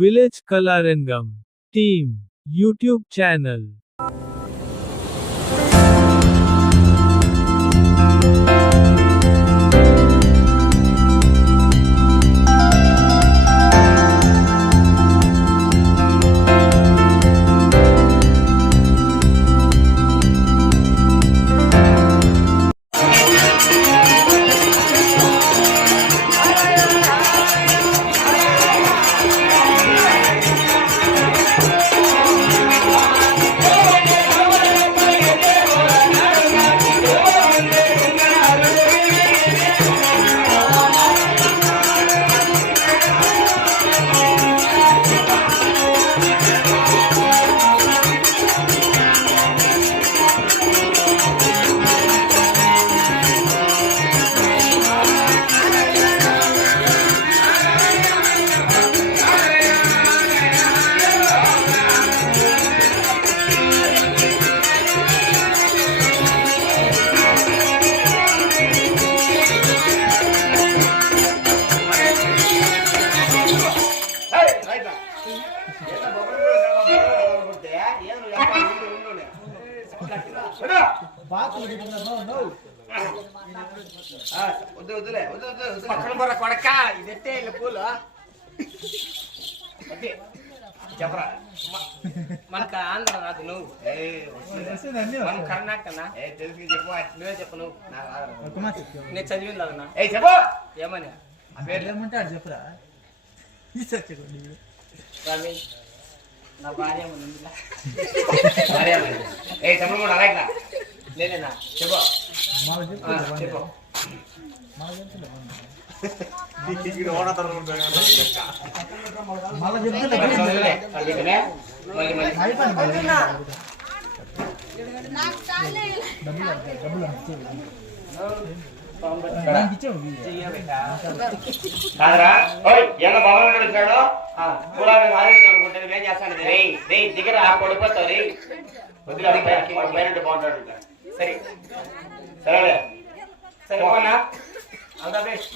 Village Kalarangam. Team. YouTube channel. వద్దు వద్దులే వద్దు వద్దు వద్దు పక్కన బొర్ర కొడక. ఇదెట్టే ఇల్లు పూలు? చెప్పరా? మనకు ఆంధ్ర రాదు నువ్వు. మనం కర్ణాటకనా? ఏయ్, తెలుసుకి చెప్పు నువ్వే చెప్పు నువ్వు. నేను చదివింది అదన్నా ఏయ్ చెప్పు. ఏమని? ఆ పేరు? ఏమంటాడు చెప్పురా? స్వామి నా భార్య అన్న. ఏయ్ తమ్ముడు కూడా అలాగే లేదేనా చెప్పు. చెప్పు. చెప్పు మాకు కూడా మేము ఏం చేస్తాను? రేయ్ రేయ్ దగ్గర పడిపోతావు పైన బాగుంటాడు సరే సరేలే. సరే పోనా? ఆల్ ద బెస్ట్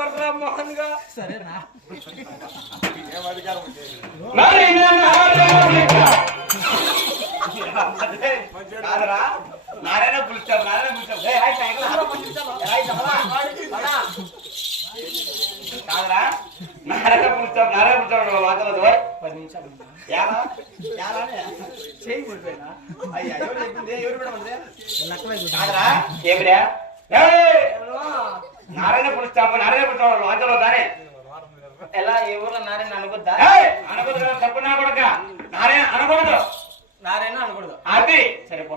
నిలపర్ర మోహన్గా సరేనా నారాయణ పిలుస్తాం నారాయణ పిలుస్తాం నారాయణ పిలుస్తాం మాట్లాడదు. పది నిమిషాలు ఉందా? ఎలా ఎలానే? చేయి ఊడిపోయినా అయ్యా ఎవరు ఎవరు ఏమిరా ఎవరు? నారాయణ పిలుస్తాము నారాయణ పిలుస్తాం వాంచలో దానే ఎలా ఏ ఊర్లో నారాయణ అనుకుందా ఏయ్! అనకూడదు కదా, తప్పు నా కొడక. నారాయణ అనకూడదు నారాయణ అనకూడదు అది. సరిపో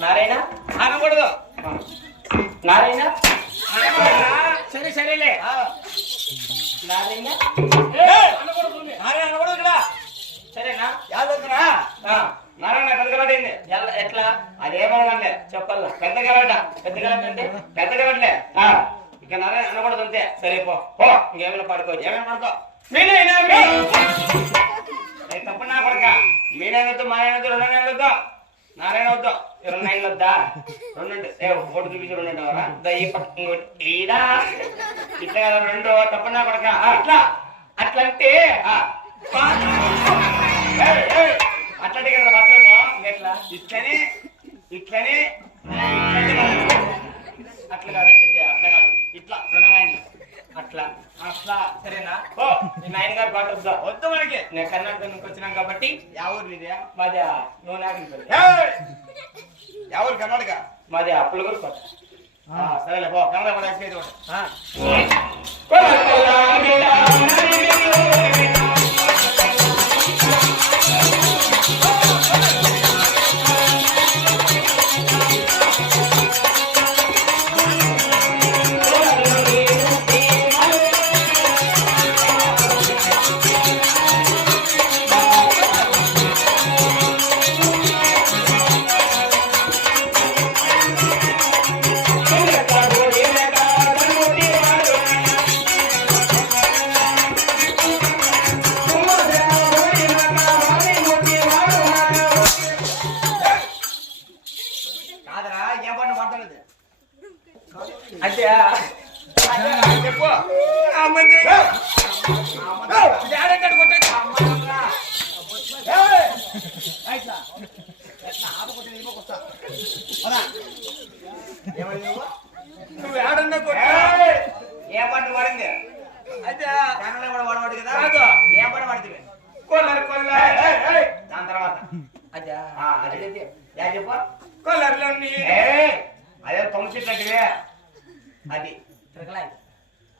నారాయణ అనకూడదు నారాయణ. సరే సరేలే. నారాయణ? నారాయణ దయ్యి ఇట్లా కదా రెండో తప్పనా కొడక. అట్లా. అట్లంటే అట్లాంటి కదా మాత్రము ఎట్లా? ఇట్లనే ఇట్లనే. అట్లా కాదు అట్లా కాదు. ఇట్లా రుణనాయని అట్లా. అట్లా. సరేనా? ఓ మీ నాయన గారు పాట వద్దా? వద్దు మనకి. నేను కర్ణాటక నుంచి వచ్చినాం కాబట్టి. యా ఊరు మాది నూనె యా కర్ణాటక. మాది అప్పుల గురు సరేలే పో. కన్నడ పడేసి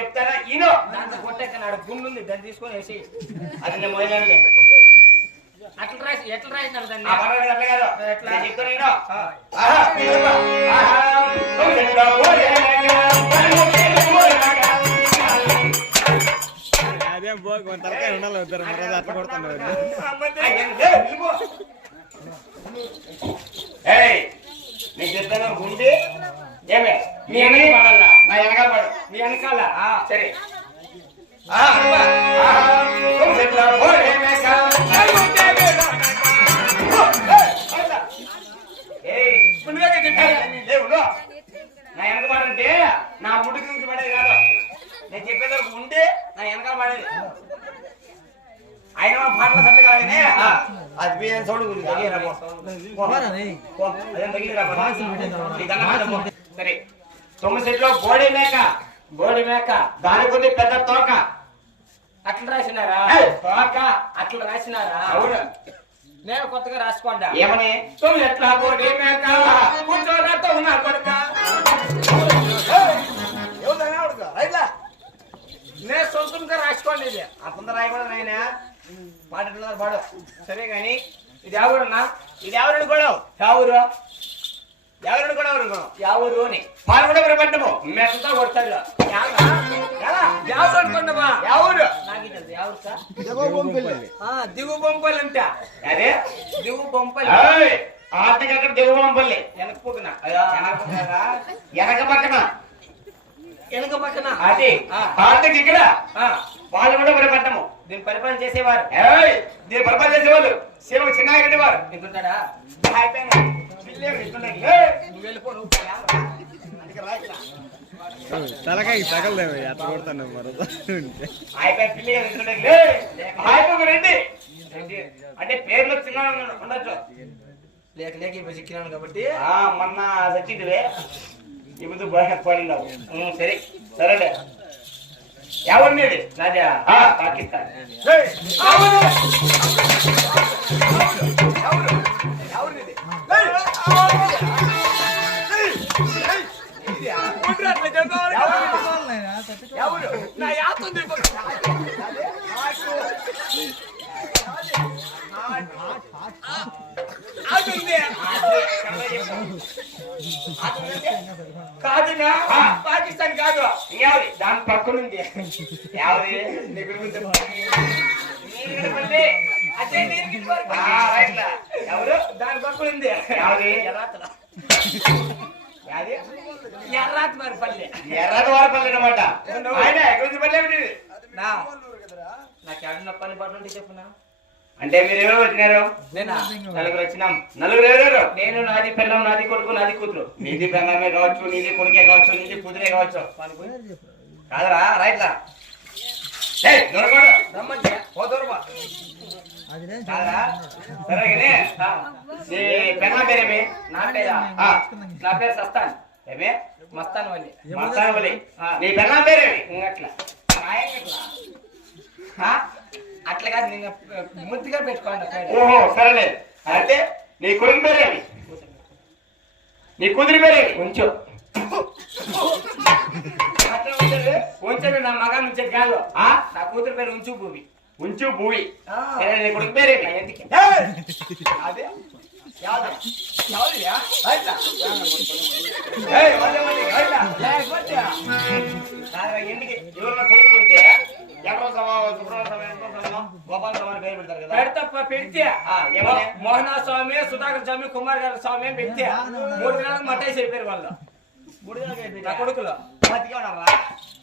చెప్తానా? ఈనో! దాంట్లో కొట్టెక్కనాడు గుండుంది దాన్ని తీసుకొని వేసి అది నేను మొదలండి అట్లా రాసి ఎట్లా దాన్ని? కాదు. ఎట్లా? చెప్తాను ఈనో. ఆహా. అదేం ఉండాలి అట్లా కొడుతున్నారు నీకు చెప్తాను గుండి. ఏమే? మీ వెనక పడాలా నా వెనకాల పడు. మీ వెనకాల? ఆ. సరే. నా వెనక పడంటే నా నుంచి పడేది కాదు. నేను చెప్పేది ఒక ఉంటే నా వెనకాల పడేది. ఆయన పాటల అది సౌండ్ గురించి. తగ్గిరా పో. పో. పో. అదేం తగ్గిరా. నీ పో. సరే. తొమ్మిది సెట్లో బోడీ మేక బోడి మేక దానికి ఉంది పెద్ద తోక. అట్లా రాసినారా. తోక అట్లా రాసినారా? అవును. నేను కొత్తగా రాసుకోండా? ఏమని? తొమ్మిది ఎట్లా బోడి మేక కూర్చోరా తొమ్మిది కొడుక. నేను సొంతంగా రాసుకోండి ఇది. ఆ కొందరు రాయకూడదు నాయన. పాట పాడు. సరే గాని ఇది ఎవరన్నా? ఇది ఎవరు కూడా ఎవరు? ఎవరు కూడా ఎవరు ఎవరు అని పాల్గొండ ప్రపంచము మెత్తతో కొడతాడు? ఎవరు? అనుకున్నావా ఎవరు. ఎవరు సార్? ఆ, దిగు బొంపలు అంట అదే దిగు బొంపలు ఆటగక్కడ దిగువంపల్లి వెనక పోకున వెనక పక్కన వెనక పక్కన అది ఆ. ఆటకి ఇక్కడ? ఆ, పాల్గొండ ప్రపంచము దీన్ని పరిపాలన చేసేవారు. ఏయ్, దీని పరిపాలన చేసేవాళ్ళు. శివ చిన్నారెడ్డి వారు. నీకుంటాడా? అయిపోయింది. తలకాయ తగలదేమో అట్లా కొడతాను రండి అంటే పేర్లు చిన్న ఉండొచ్చు. లేక లేక ఇప్పుడు చిక్కినాను కాబట్టి. ఆ మొన్న సచ్చిదివే ఇప్పుడు బాగా పడినావు సరే సరేలే. ఎవరు నీది ఆ, పాకిస్తాన్. కాదునా పాకిస్తాన్ కాదు దాని పక్కనుంది అదే ఎవరు దాని పక్కనుంది యావది ఎర్రాతల. ఎర్రాత్ మరి పల్లె ఎర్రటి వారపల్లి అనమాట ఆయన ఎక్కడి నుంచి పల్లె ఏమిటి ఇది? నా. నాకు పని అంటే మీరు ఎవరు వచ్చినారు? నలుగురు వచ్చినాం. నలుగురు ఎవరు నేను నాది పిల్లం నాది కొడుకు నాది కూతురు. నీది పెంగమే కావచ్చు నీది కొడుకే కావచ్చు నీది కూతురే కావచ్చు. కాదరా రైట్లా దొరకడు రమ్మంటే కాదరా. సరే ఆ, నీ పేరేమి నా పేరా? నా పేరు సస్తాన్. ఏమే? మస్తాన్ వల్లి మస్తానవలి నీ పెంగ పేరేమి ఇంకట్లా ఆ? అట్లా కాదు నేను ముద్దుగా పెట్టుకోండి పేరు. ఓహో సరేలే. అంటే నీ కొడుకు పేరేమి నీ కూతురి పేరేమి ఉంచు అట్లా ఉంచదు. ఉంచదు నా మగ ఉంచదు కాదు. ఆ? నా కూతురు పేరు ఉంచు భూమి. కాదురా, ఎందుకు? ఎవరన్నా కొడుకు పుడితే ఎవరో గోపాల స్వామి పేరు పెడతారు కదా. పెడతప్ప? మోహన స్వామి సుధాకర్ స్వామి కుమార్ గారి స్వామి పెడితే మూడు దినాలకు మట్టేసి అయిపోయారు వాళ్ళు. నా కొడుకులు. బతికే ఉన్నారా?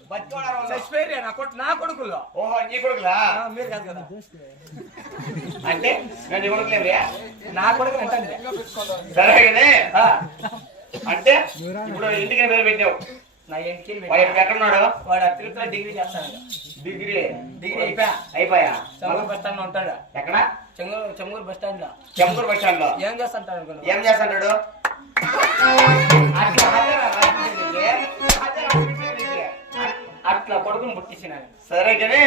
చచ్చిపోయారు నా కొడుకు నా కొడుకులు ఓహో నీ కొడుకులా? మీరు కాదు కదా. అంటే నేను నీ కొడుకులేవే నా కొడుకు అంటే సరే కానీ, అంటే ఇప్పుడు ఇంటికి పేరు పెట్టావు? నా ఇంటికి ఇప్పుడు ఎక్కడున్నాడు? వాడు తిరుపతిలో డిగ్రీ చేస్తాడు. డిగ్రీ? డిగ్రీ అయిపోయా? అయిపోయా? చెంగూరు బస్ స్టాండ్లో ఉంటాడు. ఎక్కడ? చెంగూరు చెంగూరు బస్ స్టాండ్లో చెంపూరు బస్ స్టాండ్లో ఏం చేస్తుంటాడు ఏం చేస్తాడు అట్లా అట్లా కొడుకుని పుట్టించినాను సరే కానీ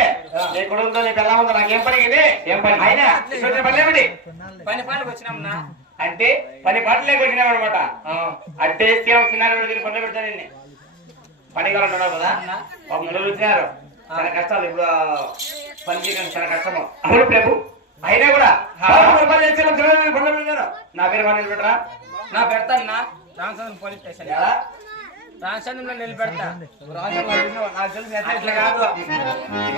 నీ కొడుకుతో నీకు ఎలా ఉందో నాకేం పని ఇది? ఏం పని? అయినా పని ఏమిటి? పని పాటకు వచ్చినాం నా అంటే పని పాటలు లేకొచ్చినావు అనమాట అంటే సీఎం చిన్నారు దీన్ని పని పెడతాను నిన్ను. పని కావాలంటున్నావు కదా? పాపం నలుగురు వచ్చినారు చాలా కష్టాలు ఇప్పుడు పని చేయడానికి చాలా కష్టము. అవును ప్రభు అయినా కూడా పెట్టారు. నా పేరు పని పెట్టరా? నా పెడతాను నా రామచంద్రం పోలీస్ స్టేషన్. ఎలా రామచంద్రంలో నిలబెడతా అట్లా కాదు.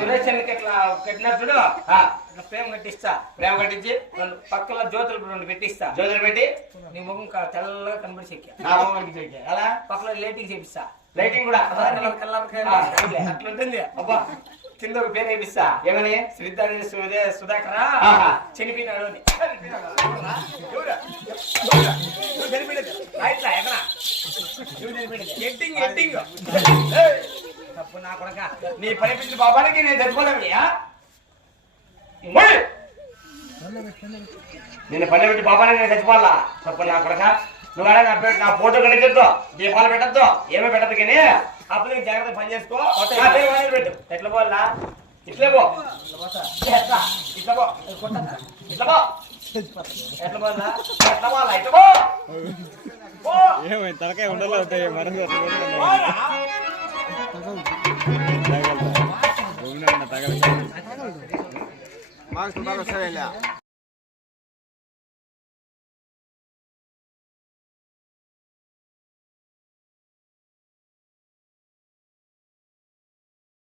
సురేషన్కి ఇట్లా ఆ, ఇట్లా ప్రేమ కట్టిస్తా. ప్రేమ కట్టించి రెండు పక్కల జ్యోతులు రెండు పెట్టిస్తా. జ్యోతులు పెట్టి నీ ముఖం కా- తెల్లగా కనబడి చెక్కా. నా మొహం కనిపించేకి. ఎలా? పక్కల లైటింగ్ చేపిస్తా. లైటింగ్ కూడా? కలర్ కలర్ కలర్ అట్లా ఉంటుంది. అబ్బా కింద ఒక పేరు వేపిస్తా. ఏమని? శ్రీధర్ సుధాకర్. చనిపోయినాడు అని ఎట్టింగ్ ఎట్టింగ్ తప్పు నా కొడక. నీ పని పిచ్చి పాపానికి నేను చచ్చిపోలేమయ్యా నేను పని పెట్టి పాపానికి నేను చచ్చిపోవాలా తప్పు నా కొడక. నువ్వు నా నా ఫోటో కడిగద్దు దీపాలు పెట్టద్దు. ఏమీ పెట్టద్దు కానీ అప్పుడు నీకు జాగ్రత్త పని చేసుకో. పెట్టు. ఎట్లా పోవాలా? ఇట్లే పో. ఎట్లా? ఇట్లా పో. ఇట్లా పో. ఎట్లా పోవాలా? ఎట్లా పోవాలా? ఇట్లా పో. పో ఏమైంది తలకాయ ఉండలో అవుతాయి మనసు పోరా. తగలదు మాకు సుమారు వస్తాయి